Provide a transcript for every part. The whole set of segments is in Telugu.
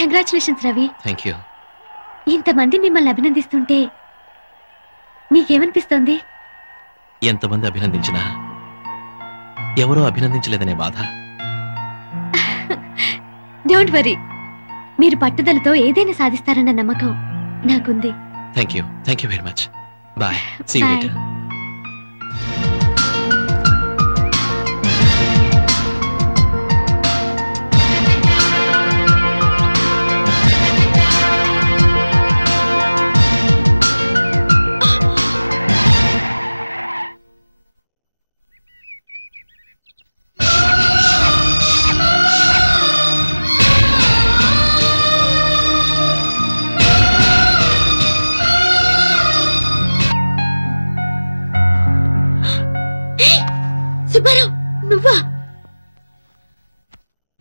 కంగ్రాచులేషన్స్ రవి. Thank you. ఇంతమంది మిమ్మల్ని అభినందిస్తుంటే నీకేమనిపిస్తోంది? ఎంతమంది అభినందించినా ఎవరో అభినందించలేదనే బాధ. డోంట్ వరీ, మీరు పట్టుదలతో ఏదైనా సాధిస్తారన్న నమ్మకం నాకుంది. Thank you very much. Bye, see you later.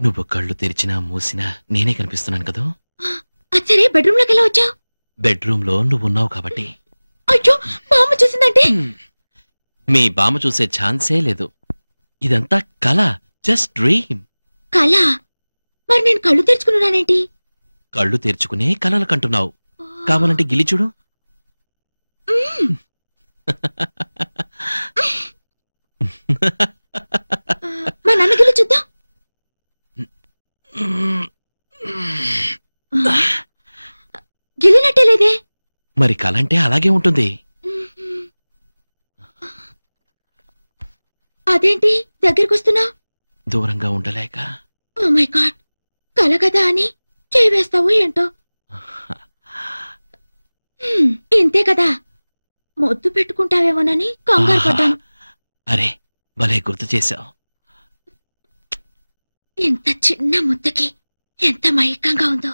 నువ్వు కళ్ళు తెరిచినా మూసినా నేనే కనిపిస్తున్నాను కదా. అచ్చరే, బెడ్రూమ్ లోకి ఎలా వచ్చావు? బెడ్రూమ్ లో నువ్వు ఉన్నావు కాబట్టి. అయ్యో, బామ్మ చూసిందంటే? మీ బామ్మ చూసే ఛాన్సే లేదు. ఇదంతా కళ, జస్ట్ డ్రీమ్. కళ? మరి నేను కళ్ళు తెరుచుకున్నానేంటి? కళ్ళు తెరుచుకునే కళలు కంటున్నావు. కావాలంటే గిలి చూడు. మా నాన్న గిల్లి చూద్దాం. గిలినట్టే లేదే. మరి కలంటే అలాగే ఉంటుంది. అదేంటి దగ్గరికి వస్తున్నా? దూరంగా ఉండలేక. ఓ మై గాడ్, కల కదా అని చేయి వేస్తావు ఏంటో. ఇంతే కదా, మొద్దు పెట్టుకుంటావేమోనని కంగారు పడ్డాను. అరే, భలే గుర్తు చేశావు. ఇంత చిన్న ముద్దకి ఎంత మైకంగా ఉందో.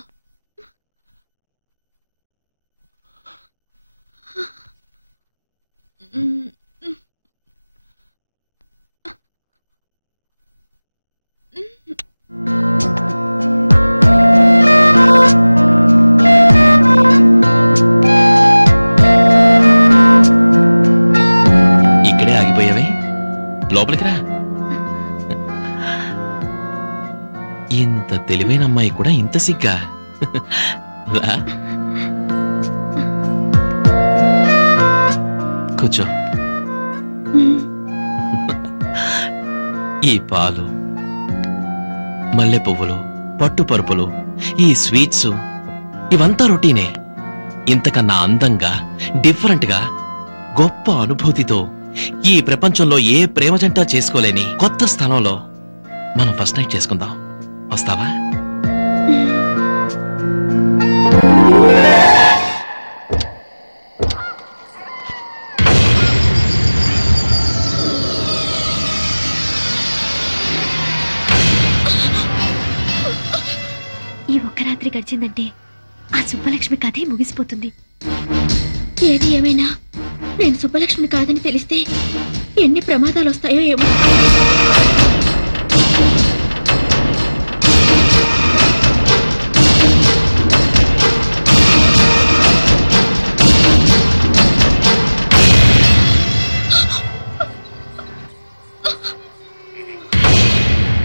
ఇక్కడే ఆగిపోయావే, లోపలికి రా. ఇంత తెలివైన అమ్మాయి కూడా ఇంత సిగ్గా? కూర్చో. ఈ పాలు, మల్లె పువ్వులు, పట్టు పరుపులు, ఈ స్వీట్స్ ఇవంతా రొటీనే. ఇంతకన్నా అందంగా, డిఫరెంట్ గా, గొప్ప అనుభూతితో ఈ ప్రపంచంలో ఏ ప్రేమ జంట చేసుకోలేని కొత్త స్థలంలో మనం ఫస్ట్ నైట్ చేసుకుందాం. వస్తావా? ఈ ఒక్క రాత్రి గడిచిందంటే ఆ సుబ్బలక్ష్మి కథే ముగిసిపోతుంది. ఏది ఏమైనా నేను సుబ్బలక్ష్మి కాదని తెలిస్తే ఎన్ని ప్రమాదాలు వస్తాయో ఏమో.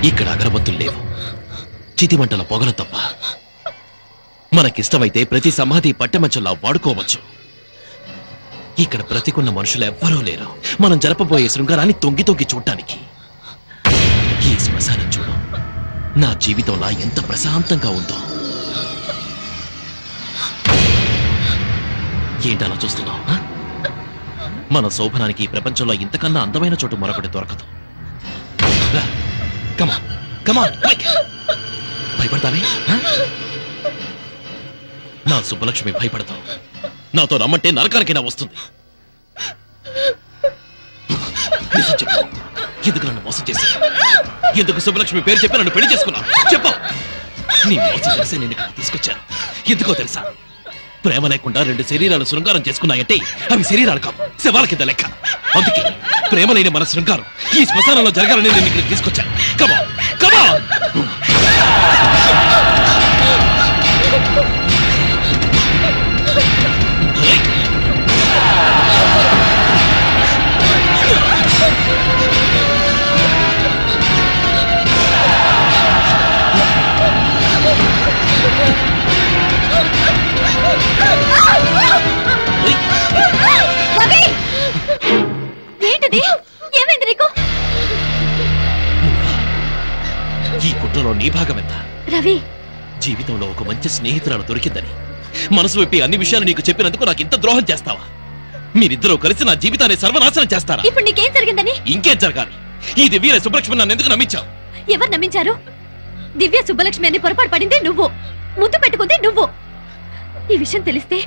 ఇక్కడ అగరబత్తులు లేవు, చితిమంటల పొగలు తప్ప. మనకిష్టమైతే ప్రతి సమాధి పట్టెమంచంలా వాడుకోవచ్చు. ఇక్కడ బ్రతికున్న మనుషులు ఎవ్వరూ లేరు మనం జరపబోయే శృంగారాన్ని తొంగి తొంగి చూడటానికి. ఈ శ్మశానం చూడు, నా జీవితంలా ఎంత ప్రశాంతంగా ఉందో. ఏంటలా చూస్తున్నావు? మన శోభనానికి ఈ ప్రపంచంలో ఇంతకన్నా అందమైన చోటు మరొకటి దొరకదు. భయపడతావే? నా సుబ్బలక్ష్మి భయపడతావు. నాతో రమ్మంటే నరకానికైనా వస్తుంది. ఎందుకు నన్ను మోసం చేశావు? ఎందుకు సుబ్బలక్ష్మి పేరు చెప్పి నన్ను పెళ్లి చేసుకున్నావు? చెప్పు. నీ మోసం తెలిసి నేను ఇక్కడ తీసుకొచ్చాను. ఎందుకో తెలుసా? ప్రేమ లేకుండా రెండు శరీరాలు శృంగారం చేసుకున్నాయంటే అవి శరీరాలు కావు, శవాల కింద లెక్క. అందుకే ప్రేమ లేని మన శృంగారం ఈ శ్మశానంలో జరగాలని నేను ఇక్కడ తీసుకొచ్చాను. కమా కమా. నీ భాగం ఎంత? రవి, జీవితంలో ఒక మంచి స్నేహితురాలు దొరికిందని మనసు విప్పి అన్ని విషయాలు నీకు చెప్పినందుకు నాకు ఇంత ద్రోహం చేస్తావా? మీరిద్దరూ కలిసి నా జీవితాన్ని సర్వనాశనం చేస్తారా? ఇప్పుడు నీకేం జరిగిందని? ఇంకేం జరగాలి? ఈ దివ్య సుబ్బలక్ష్మి నన్ను ఎందుకు నమ్మించావు? ఎవరు నమ్మించారు? దివ్య సుబ్బలక్ష్మి అని పొరపాటు పడింది నువ్వు, ముద్దు పెట్టుకుంది నువ్వు. ఈ విషయం తెలిస్తే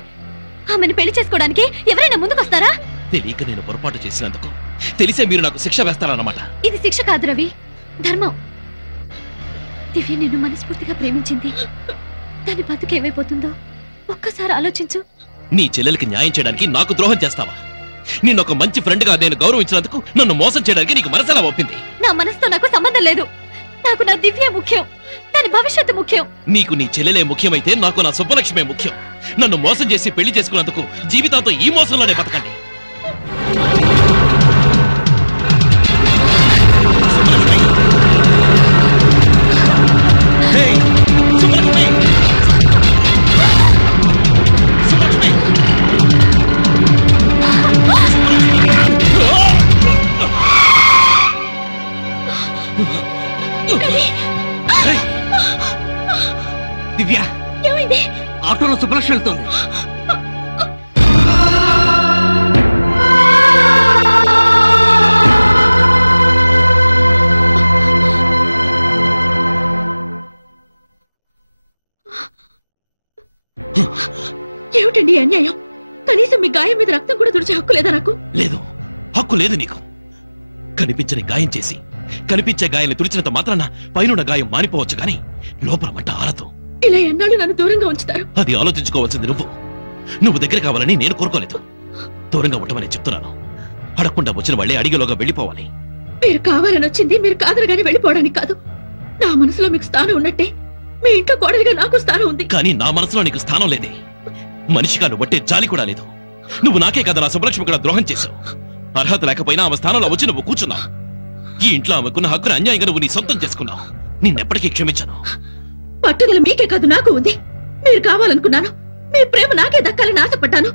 ఆమెను పెళ్లి చేసుకోవడానికి ఎవరైనా ముందుకొస్తారా? తెలియక నేను పొరపాటు చేసినందుకు తెలిసే మీరు నాకు శిక్ష వేస్తారన్నమాట. ఇది శిక్ష కాదు రవి, ధర్మం. దివ్య నిన్ను మనస్ఫూర్తిగా ప్రేమించింది. దాని బతుకేమైపోతుందో ఒక్కసారి ఆలోచించు. నీ చెల్లెలకి న్యాయం చేయడానికి నాకు ద్రోహం చేస్తావా? నిన్ను ఒక మంచి ఫ్రెండ్ గా నేను గౌరవించినందుకు నన్ను మోసం చేయడానికి నీకు మనసెలా ఒప్పింది? నా మనసుతో నాకు సంబంధం లేదు. నాకు నా దివ్య ముఖ్యం, దాని భవిష్యత్తు ముఖ్యం. నీకు నీ చెల్లెలే ముఖ్యమైతే నాకు నా సుబ్బలక్ష్మే ముఖ్యం. నన్ను మోసం చేసి పెళ్లి చేసుకున్నందుకు జీవితాంతో ఈ మోసంలోనే బతకండి. దివ్య, ఏమైంది? ఆటోలో సుబ్బలక్ష్మి వెళ్తుంది. ఏమిటండి అన్యాయం? కనీసం మీ గాయం మీద రక్తం కూడా తుడిచే హక్కు లేదా నాకు? లేదు, హక్కు లేదు నీకు. కనిపించని గాయం చేసి కనిపించే గాయాన్ని తుడిచినంత మాత్రాన పైనున్న గాయం మానిపోవచ్చు గాని లోపల మంట ఆరదు. ఇలా ఎన్నాళ్ళు నన్ను దూరంగా ఉంచుతారు? అది ఆలోచించుకోవాల్సింది నువ్వు దగ్గర కావాలని నేను కోరుకోలేదు. దూరంగా ఉండమని చెప్తున్నాను. అడగకుండా వచ్చిన వాళ్ళే అడిగేలోగా వెళ్ళిపోవాలి. మీరు కావాలని వచ్చింది మీరు కాదనగానే వెళ్ళిపోవడానికి కాదు. నా మనసులో మీకు స్థానం ఉన్నట్టే మీ ఇంట్లో కోడలిగా నాకు స్థానం ఉంది. కానీ నా మనసులో నీకు స్థానం లేదే. మనిషిగా నువ్వు బట్టే జాలి కూడా లేదు. నువ్వు నాకే కదా నా సుబ్బలక్ష్మి కూడా ద్రోహం చేశావు. అర్హత లేకపోయినా ఆమె స్థానంలో వచ్చి నువ్వు కూర్చున్నావు. ఈ ఇంట్లో ఆమెకున్న హక్కును అన్యాయంగా నువ్వు నీ సొంతం చేసుకున్నావు. నిన్నెప్పటికీ క్షమించను. పట్టుదల మీకే కాదు నాకు ఉంది. మీరు కావాలనుకున్నాను. మీ ప్రేమ నాకే దక్కాలని ఆశపడ్డాను.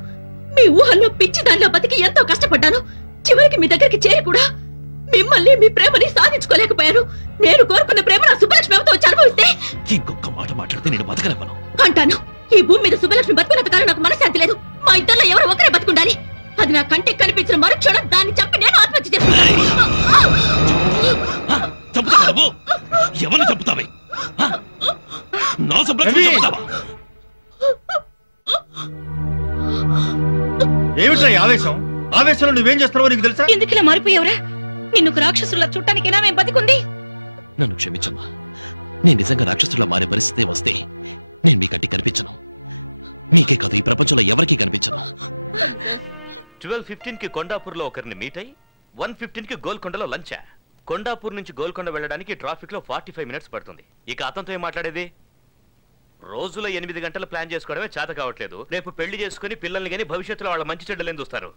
మీ ఊహల్లో పిచ్చి దానిలో బతికి ఎంతో కష్టపడ్డాను. చివరికి మీ దగ్గరికి చేరి కూడా మిమ్మల్ని మీ ప్రేమని సాధించుకోలేకపోయాను. నేను కోరుకున్న ప్రేమ నా సుబ్బలక్ష్మి ఎవరితో వచ్చి అనుభవిస్తే ఇంకొక మాట మాట్లాడితే నేను బతకనివ్వను అంటాను. ఈ భూమి మీద సుబ్బలక్ష్మి బతుకున్నంత కాలం నాకు మనశ్శాంతి లేదు. మా ఇద్దరిలో ఎవరో ఒకరే బతుకుండాలి. అది నా కంటికి కనిపించిన మరుక్షణం దాన్ని చంపి నేను ఆత్మహత్య చేసుకున్నాను. ఎవరిని చంపుతావే? నా సుబ్బలక్ష్మి చంపుతావా? ఏమిట్రా ఆవేశం? ఆవేశంలో నువ్వేం చేస్తున్నావో నీకు తెలుసా? ఎందుకు ఇలా మారిపోయావురా? నిన్ను రాక్షసుల చుట్టానికైనా మేము బతికుంది. నన్ను క్షమించమ్మా. నేను నిజంగా రాక్షసులా మారే పరిస్థితి వస్తే నేను మీ కంటికి కనిపించను. మీకే కాదు ఈ ప్రపంచంలో ఎవరికీ కనిపించను. 12:15 కి కొండాపూర్లో ఒకరిని మీట్ అయ్యి 1:15 కి గోల్కొండలో లంచా. కొండాపూర్ నుంచి గోల్కొండ వెళ్ళడానికి ట్రాఫిక్ లో 45 మినిట్స్ పడుతుంది. ఇక అతనితో ఏం మాట్లాడేది? రోజులో 8 గంటలు ప్లాన్ చేసుకోవడమే చేత కావట్లేదు. రేపు పెళ్లి చేసుకుని పిల్లల్ని గానీ భవిష్యత్తులో వాళ్ళ మంచి చెడ్డలేం చూస్తారు.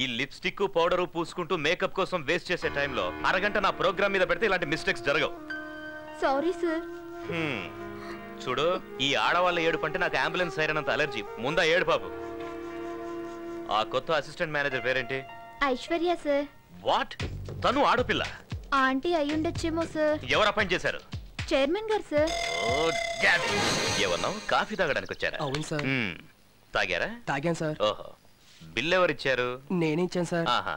ఈ లిప్స్టిక్ పౌడరు పూసుకుంటూ మేకప్ కోసం వేస్ట్ చేసే టైంలో అరగంట నా ప్రోగ్రామ్ మీద పెడితే ఇలాంటి మిస్టేక్స్ జరగవు. Sorry sir. చూడు, ఈ ఆడవాళ్ళ ఏడుపు అంటే నాకు అంబులెన్స్ సైరనంత అలర్జీ. ముందా ఏడు బాబు. ఆ కొత్త అసిస్టెంట్ మేనేజర్ పేరేంటి? ఐశ్వర్య సార్. వాట్? తను ఆడపిల్ల? ఆంటీ అయ్యుండొచ్చేమో సార్. ఎవరు అపాయింట్ చేశారు? చైర్మన్ గారు సార్. ఏమన్నావు? కాఫీ తాగడానికి వచ్చారా? అవును సార్. తాగారా? తాగాను సార్. ఓహో, బిల్ ఎవరిచ్చారు? నేనే ఇచ్చాను సార్. ఆహా,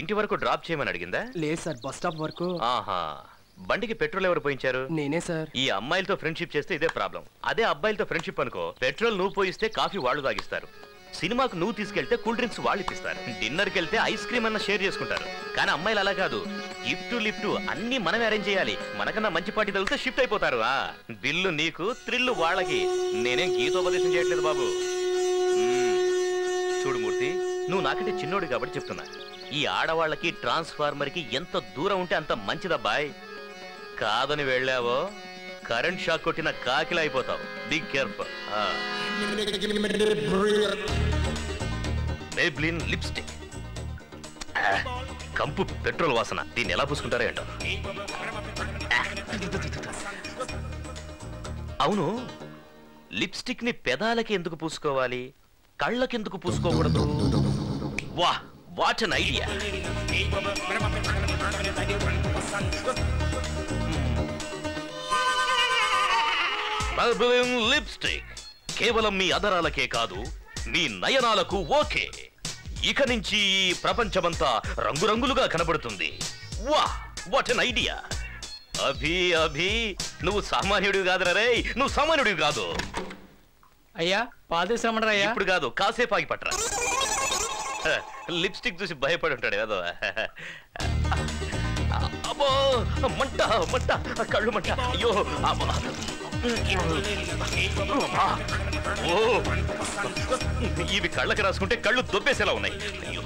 ఇంటి వరకు డ్రాప్ చేయమని అడిగిందా? లేదు సార్, బస్ స్టాప్ వరకు. ఆహా, బండికి పెట్రోల్ ఎవరు పోయించారు? నేనే సార్. ఈ అమ్మాయిలతో ఫ్రెండ్షిప్ చేస్తే ఇదే ప్రాబ్లం. అదే అబ్బాయిలతో ఫ్రెండ్షిప్ అనుకో, పెట్రోల్ నువ్వు పోయిస్తే కాఫీ వాళ్ళు తాగిస్తారు. సినిమాకు నువ్వు తీసుకెళ్తే కూల్ డ్రింక్స్ వాళ్ళు ఇప్పిస్తారు. డిన్నర్కి వెళ్తే ఐస్ క్రీమ్ అన్న షేర్ చేసుకుంటారు. కానీ అమ్మాయిలు అలా కాదు. గిఫ్ట్ లిఫ్ట్ అన్ని మనమే అరేంజ్ చేయాలి. మనకన్నా మంచి పార్టీ తగిలితే షిఫ్ట్ అయిపోతారు. బిల్లు నీకు, థ్రిల్లు వాళ్ళకి. నేనేం గీతోపదేశం చేయట్లేదు బాబు. చూడు మూర్తి, నువ్వు నాకంటే చిన్నోడు కాబట్టి చెప్తున్నా. ఈ ఆడవాళ్ళకి ట్రాన్స్ఫార్మర్ కి ఎంత దూరం ఉంటే అంత మంచిదబ్బాయ్. కాదని వెళ్ళావో కరెంట్ షాక్ కొట్టిన కాకిలా అయిపోతావు. Be careful. మేబ్లిన్ లిప్స్టిక్, కంపు పెట్రోల్ వాసన. దీన్ని ఎలా పూసుకుంటారో ఏంటో. అవును, లిప్స్టిక్ ని పెదాలకి ఎందుకు పూసుకోవాలి, కళ్ళకెందుకు పూసుకోకూడదు? వా, what an idea. Maybelline lipstick కేవలం మీ అదరాలకే కాదు మీ నయనాలకు ఓకే. ఇక నుంచి ఈ ప్రపంచమంతా రంగురంగులుగా కనబడుతుంది. వా what an idea. Abhi Abhi నువ్వు సామాన్యుడివి కాదురా రే, నువ్వు సామాన్యుడివి కాదు. అయ్యా పాలు తీసుకురమ్మరా అయ్యా. ఇప్పుడు కాదు, కాసేపు ఆగి పట్టరా. లిప్స్టిక్ చూసి భయపడి ఉంటాడు ఏదో. అబ్బో మంట మంట, కళ్ళు మంట. అయ్యో ఓ ఇవి కళ్ళకి రాసుకుంటే కళ్ళు దొబ్బేసేలా ఉన్నాయి. అయ్యో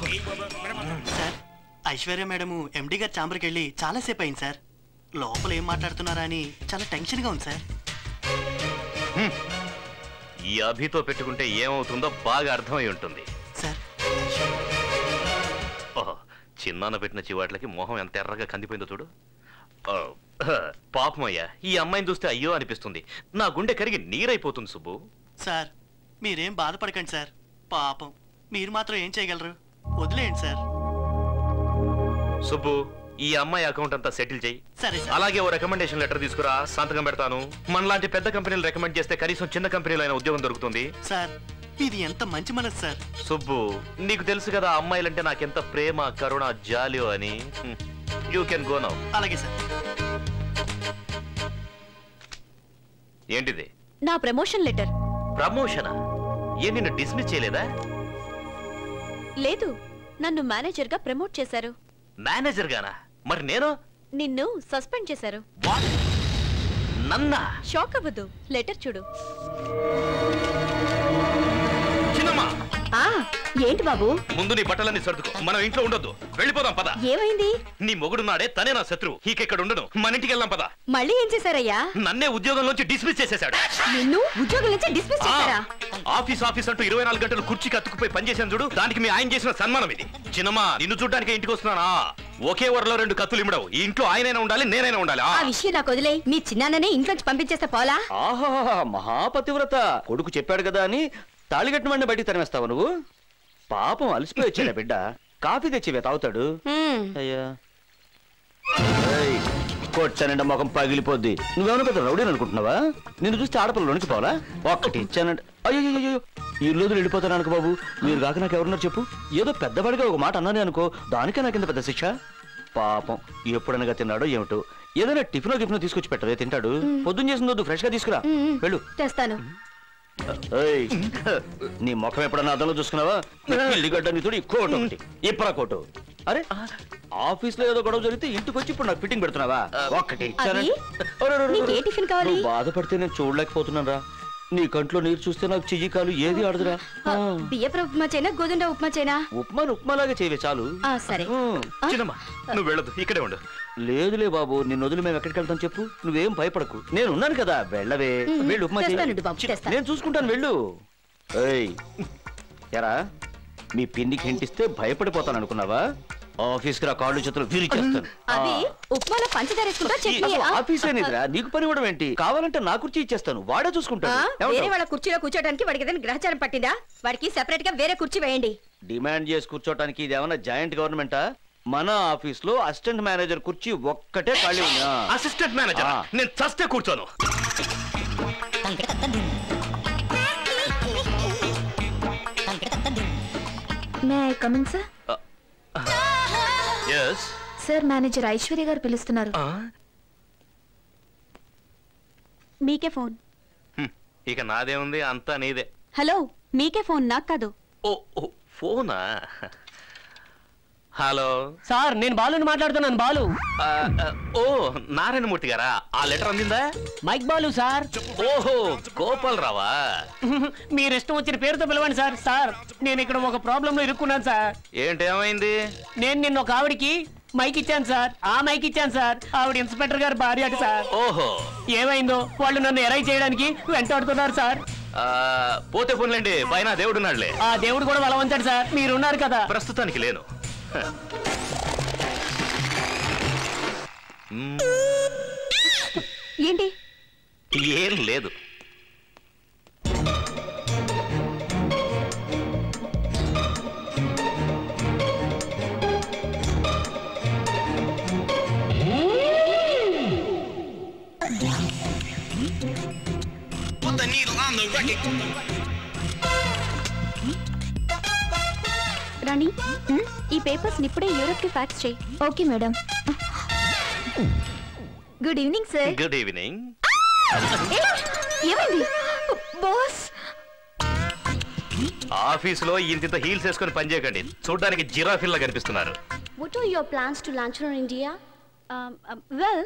సార్, ఐశ్వర్య మేడము ఎండి గారి ఛాంబర్కి వెళ్ళి చాలాసేపు అయింది సార్. లోపల ఏం మాట్లాడుతున్నారా అని చాలా టెన్షన్గా ఉంది సార్. ఈ అభితో పెట్టుకుంటే ఏమవుతుందో బాగా అర్థమై ఉంటుంది సార్. ఓహో, చిన్నాన్న పెట్టిన చివాట్లకి మొహం ఎంత ఎర్రగా కందిపోయిందో చూడు. పాపమయ్యా, ఈ అమ్మాయిని చూస్తే అయ్యో అనిపిస్తుంది. నా గుండె కరిగి నీరైపోతుంది సుబ్బు. సార్ మీరేం బాధపడకండి సార్. పాపం మీరు మాత్రం ఏం చేయగలరు, వదిలేయండి సార్. సుబ్బు, ఈ అమ్మాయి అకౌంట్ అంతా సెటిల్ చేయి. సరే సార్. అలాగే ఓ రికమెండేషన్ లెటర్ తీసుకురా, సంతకం పెడతాను. మనలాంటి పెద్ద కంపెనీలు రికమెండ్ చేస్తే కనీసం చిన్న కంపెనీలో అయినా ఉద్యోగం దొరుకుతుంది. సార్ ఇది ఎంత మంచి మనసు సార్. సుబ్బు, నీకు తెలుసు కదా అమ్మాయిలంటే నాకెంత ప్రేమ, కరుణ, జాలియో అని. You can go now. అలాగే సార్. ఏంటిది? నా ప్రమోషన్ లెటర్. ప్రమోషనా? ఏ నిన్ను డిస్మిస్ చేయలేదా? లేదు, నన్ను మేనేజర్ గా ప్రమోట్ చేశారు. మేనేజర్ గానా? మరి నేను? నిన్ను సస్పెండ్ చేశారు. What? నన్నా? షాక్ అవ్వదు, లెటర్ చూడు. చిన్నమ్మా, ఏంటి బాబు? ముందు నీ బట్టలన్నీ సర్దుకో, మనం ఇంట్లో ఉండొద్దు, వెళ్ళిపోదాం పద. ఏమైంది? నీ మొగుడున్నాడే తనే నా శత్రువు, ఇక్కడ ఉండను, మన ఇంటికి వెళ్దాం పద. మళ్ళీ ఏం చేశారయ్యా? నన్నే ఉద్యోగంలోంచి డిస్మిస్ చేసేశాడు. నిన్ను ఉద్యోగం నుంచి డిస్మిస్ చేశారా? ఆఫీస్ అంటూ 24 గంటలు కుర్చీకి అతుక్కుపోయి పనిచేసాను చూడు, దానికి మీ ఆయన చేసిన సన్మానం ఇది. చిన్నమ్మా, నిన్ను చూడ్డానికి ఇంటికి వస్తున్నానా? ఒకే వరలో 2 కత్తులు ఇమ్మడవు. ఈ ఇంట్లో ఆయనైనా ఉండాలి, నేనైనా ఉండాలి. ఆ విషయం నాకు వదిలే. మీ చిన్నాననే ఇంట్లోంచి పంపించేస్తే పోలా? ఆహా, మహాపతివ్రత కొడుకు చెప్పాడు కదా అని తాళిగట్టిన వాడిని బయటికి తరిమేస్తావు నువ్వు? పాపం అలసిపోయి వచ్చాడా బిడ్డ, కాఫీ తెచ్చివే తాగుతాడు. అయ్యా కొట్టానంటే ముఖం పగిలిపోద్ది. నువ్వేమన్నా పెద్ద రౌడీని అనుకుంటున్నావా? నిన్ను చూస్తే ఆడపిల్లలోనికి పోవాలా? ఒక్కటి ఇచ్చానంటే అయ్యో ఈ రోజు వెళ్ళిపోతాను అనుకో బాబు. మీరు కాక నాకు ఎవరున్నారు చెప్పు? ఏదో పెద్దవాడిగా ఒక మాట అన్నానే అనుకో, దానికే నాకింత పెద్ద శిక్ష. పాపం ఎప్పుడనగా తిన్నాడో ఏమిటో. ఏదైనా టిఫినో తీసుకొచ్చి పెట్టవే, తింటాడు. పొద్దున్న చేసిందొద్దు, ఫ్రెష్ గా తీసుకురా. వెళ్ళు. తెస్తాను. నీ ముఖం ఎప్పుడన్నా అద్దంలో చూసుకున్నావా? ఇల్లిగడ్డ నీతుడు కోటు ఒకటి, ఇప్పరా కోటు. అరే ఆఫీస్ లో ఏదో గొడవ జరిగితే ఇంటికి వచ్చి ఇప్పుడు నాకు ఫిట్టింగ్ పెడుతున్నావా? ఒక్కటి బాధపడితే నేను చూడలేకపోతున్నాను రా. నీ కంట్లో నీరు చూస్తే నాకు చెయ్యి కాలు ఏది ఆడదురా. బియ్యపు ఉప్మా చేయనా, గోధుమ ఉప్మా చేయనా? ఉప్మాలాగా చేయవే చాలు. సరే. చిన్నమ్మా, నువ్వు వెళ్ళదు, ఇక్కడే ఉండు. లేదులే బాబు, నిన్ను వదిలి మేము ఎక్కడికి వెళ్తాం చెప్పు? నువ్వేం భయపడకు, నేను ఉన్నాను కదా. వెళ్ళవే, వెళ్ళు, ఉప్మా నేను చూసుకుంటాను, వెళ్ళు. ఎరా మీ పిన్నికి హింటిస్తే భయపడిపోతాను అనుకున్నావా? ఆఫీస్ కి రా, కాళ్ళు చేతులు విరిచేస్తాను. ఆఫీస్ ఏనిదిరా, నీకు పని ఇవ్వడం ఏంటి? కావాలంటే నా కుర్చీ ఇచ్చేస్తాను, వాడే చూసుకుంటాను. వేరే వాళ్ళ కుర్చీలో కూర్చోడానికి వాడికి ఏదైనా గ్రహచారం పట్టిందా? వాడికి సెపరేట్ గా వేరే కుర్చీ వేయండి. డిమాండ్ చేసి కూర్చోటానికి ఇది ఏమన్నా జాయింట్ గవర్నమెంటా? మన ఆఫీస్ లో అసిస్టెంట్ మేనేజర్ కుర్చీ ఒక్కటే ఖాళీ ఉందా? Assistant manager? నేను చస్తే కూర్చోను. May I come in sir? yes sir, manager Aishwarya గారు పిలుస్తున్నారు. మీకే ఫోన్. ఇక నాదే ఉంది, అంతా నీదే. హలో, మీకే ఫోన్, నాకు కాదు. ఓ ఫోనా? హలో సార్, నేను బాలుని మాట్లాడుతున్నాను. బాలు. ఓ నారాయణమూర్తి గారా? ఆ లెటర్ అందిందా? Mike Balu sir. ఓహో, గోపాల్ రావా? మీరు ఇష్టం వచ్చిన పేరుతో పిలవండి సార్. సార్, నేను ఇక్కడ ఒక ప్రాబ్లం లో ఇరుక్కున్నాను సార్. ఏంటేమైంది? నేను నిన్న ఒక ఆవిడికి మైక్ ఇచ్చాను సార్. ఆ మైక్ ఇచ్చాను సార్. ఆవిడ ఇన్స్పెక్టర్ గారు భార్య అటు సార్. ఓహో, ఏమైందో వాళ్ళు నన్ను ఎరైజ్ చేయడానికి వెంటాడుతున్నారు సార్. పోతే పోన్లేండి, పైన దేవుడున్నాడులే. ఆ దేవుడు కూడా బలవంతాడు సార్. మీరున్నారు కదా. ప్రస్తుతానికి లేను. ఏంటి? ఏం లేదు. రాణి ఈ పేపర్స్ ఇప్పుడే యూరోప్ కి ఫ్యాక్స్ చేయి. Okay madam. Good evening sir. Good evening. ఏమైంది బాస్? ఆఫీసులో ఇంత హీల్స్ వేసుకొని పనిచేయకండి, చూడడానికి జిరాఫిల్లా కనిపిస్తున్నారు. What are your plans to launch on India? Well,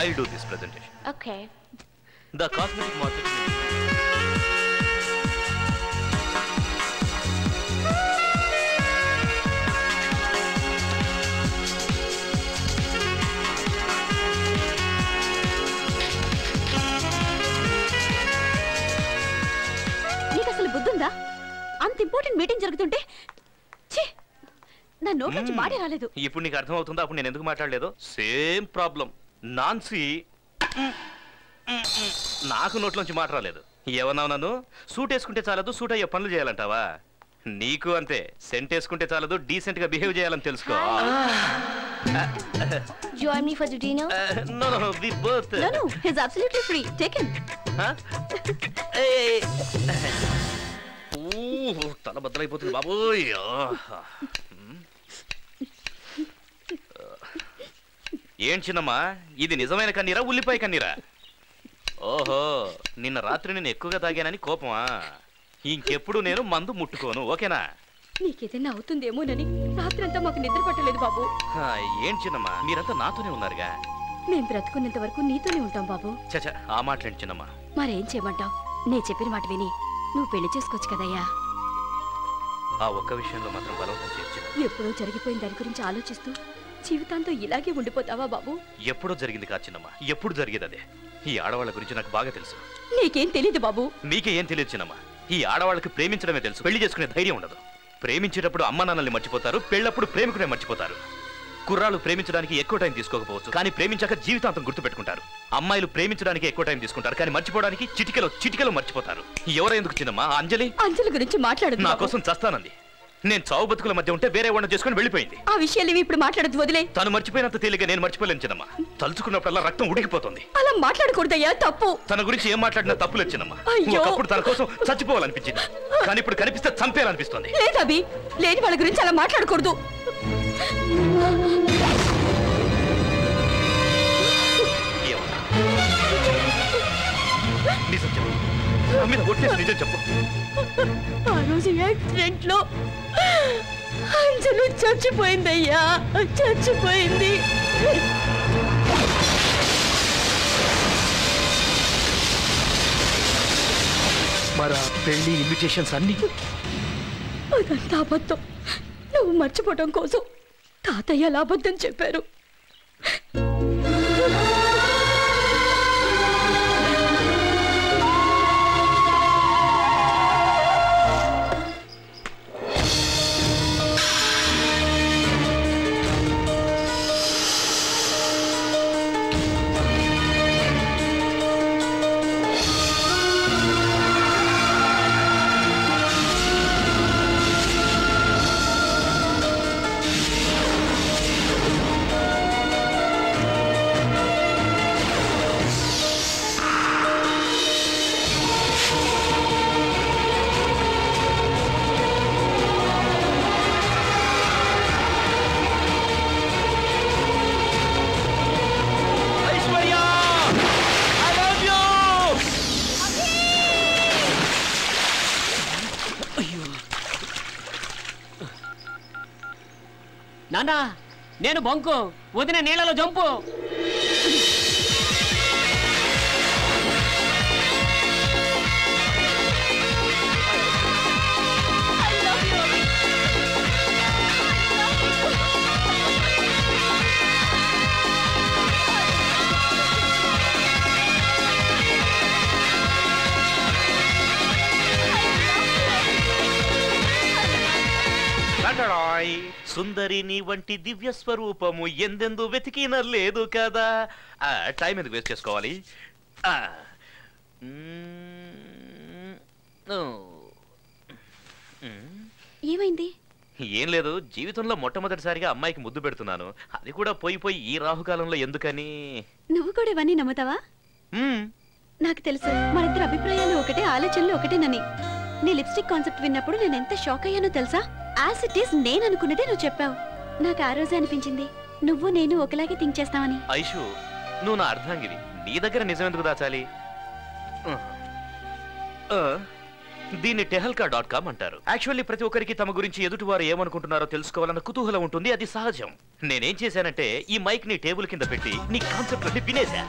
I'll do this presentation. okay. The cosmetic market. నీకు అసలు బుద్ధుందా? అంత ఇంపార్టెంట్ మీటింగ్ జరుగుతుంటే నా నోట్ నుంచి మాడే రాలేదు. ఇప్పుడు నీకు అర్థం అవుతుందా అప్పుడు నేను ఎందుకు మాట్లాడలేదు? Same problem. నాన్సీ నాకు నోట్లోంచి మాట రాలేదు. ఏమన్నావు నన్ను? సూట్ వేసుకుంటే చాలదు, సూట్ అయ్యే పనులు చేయాలంటావా? నీకు అంతే, సెంట్ వేసుకుంటే చాలదు, డీసెంట్ గా బిహేవ్ చేయాలని తెలుసుకో. Join me for the dinner? No, we both. No, he's absolutely free. Take him. తల బద్దలైపోతుంది బాబోయ్. ఏం చిన్నమ్మా, ఇది నిజమైన కన్నీరా, ఉల్లిపాయ కన్నీరా? ఓహో, నిన్న రాత్రి నేను ఎక్కువగా తాగానని కోపమా? ఇంకెప్పుడు నేను మందు ముట్టుకోను, ఓకేనా? నీకేదైనా అవుతుందేమోనని రాత్రంతా మాకు నిద్ర పట్టలేదు బాబు. ఏం చిన్నమ్మా, మీరంతా నాతోనే ఉన్నారుగా. మేం బ్రతుకున్నంత వరకు నీతోనే ఉంటాం బాబు. చచ్చా, ఆ మాటలేంటి చిన్నమ్మా. మరేం చేయమంటావు? నేను చెప్పిన మాట విని నువ్వు పెళ్లి చేసుకోవచ్చు కదయ్యా. ఆ ఒక్క విషయంలో మాత్రం బలవంతం చేయొచ్చు. ఎప్పుడో జరిగిపోయిన దాని గురించి ఆలోచిస్తూ జీవితాంతో ఇలాగే ఉండిపోతావా బాబు? ఎప్పుడో జరిగింది కాదు చిన్నమ్మా, ఎప్పుడు జరిగేది అదే. ఈ ఆడవాళ్ళ గురించి నాకు బాగా తెలుసు. నీకేం తెలీదు బాబు. మీకే ఏం తెలియదు చిన్నమ్మా. ఈ ఆడవాళ్ళకి ప్రేమించడమే తెలుసు, పెళ్లి చేసుకునే ధైర్యం ఉండదు. ప్రేమించేటప్పుడు అమ్మ నాన్నల్ని మర్చిపోతారు, పెళ్ళప్పుడు ప్రేమికునే మర్చిపోతారు. కుర్రాళ్ళు ప్రేమించడానికి ఎక్కువ టైం తీసుకోకపోవచ్చు, కానీ ప్రేమించాక జీవితాంతం గుర్తుపెట్టుకుంటారు. అమ్మాయిలు ప్రేమించడానికి ఎక్కువ టైం తీసుకుంటారు, కానీ మర్చిపోవడానికి చిటికెలో మర్చిపోతారు. ఎవరెందుకు చిన్నమ్మా? అంజలి గురించి మాట్లాడదు. నా కోసం చస్తానంది. నేను చావు బతుకుల మధ్య ఉంటే వేరే వాడిని చేసుకుని వెళ్ళిపోయింది. ఆ విషయాలు ఇప్పుడు మాట్లాడదు, వదిలే. తను మర్చిపోయినంత తేలిగా నేను మర్చిపోలేను చిన్నమ్మా. తలుచుకున్నప్పుడల్లా రక్తం ఉడికిపోతుంది. అలా మాట్లాడకూడదయ్యా, తప్పు. తన గురించి ఏం మాట్లాడినా తప్పులేదు చిన్నమ్మా. అయ్యో. ఒకప్పుడు తన కోసం చచ్చిపోవాలనిపించింది, కానీ ఇప్పుడు కనిపిస్తే చంపేయాలనిపిస్తుంది. లేదవి, లేని వాళ్ళ గురించి అలా మాట్లాడకూడదు. నిజం చెప్పు, నా మీద ఒట్టేసి నిజం చెప్పు. ఆ రోజు యాక్సిడెంట్ లో అంజలి చచ్చిపోయిందయ్యా, చచ్చిపోయింది. మరి పెళ్లి ఇన్విటేషన్స్ అన్ని అదంతా అబద్ధం. నువ్వు మర్చిపోవటం కోసం తాతయ్య అలా అబద్ధం చెప్పారు. నానా, నేను బొంకు, వదిన నీళ్ళలో జంపు. టడాయ్ సుందరి నీ వంటి దివ్య స్వరూపము ఎందెందు వెతికిన లేదు కదా. టైం ఎందుకు వేస్ట్ చేసుకోవాలి? ఏమైంది? ఏం లేదు, జీవితంలో మొట్టమొదటిసారిగా అమ్మాయికి ముద్దు పెడుతున్నాను. అది కూడా పోయి ఈ రాహుకాలంలో ఎందుకని. నువ్వు కూడా ఇవన్నీ నమ్ముతావా? నాకు తెలుసు మనిద్దరు అభిప్రాయాలు ఒకటే, ఆలోచనలు ఒకటేనని. నీ లిప్స్టిక్ కాన్సెప్ట్ విన్నప్పుడు నేను ఎంత షాక్ అయ్యానో తెలుసా? యాజ్ ఇట్ ఈస్ నేను అనుకున్నదే నువ్వు చెప్పావు. నాకు ఆ రోజే అనిపించింది నువ్వు నేను ఒకలాగే థింక్ చేస్తావని. ఐషు, నువ్వు నా అర్ధాంగివి, నీ దగ్గర నిజం ఎందుకు దాచాలి? దీన్ని tehelka.com అంటారు. యాక్చువల్లీ ప్రతి ఒక్కరికి తమ గురించి ఎదుటివారు ఏమనుకుంటున్నారో తెలుసుకోవాలన్న కుతూహలం ఉంటుంది, అది సహజం. నేనేం చేశానంటే ఈ మైక్ ని టేబుల్ కింద పెట్టి నీ కాన్సెప్ట్ వినేశా.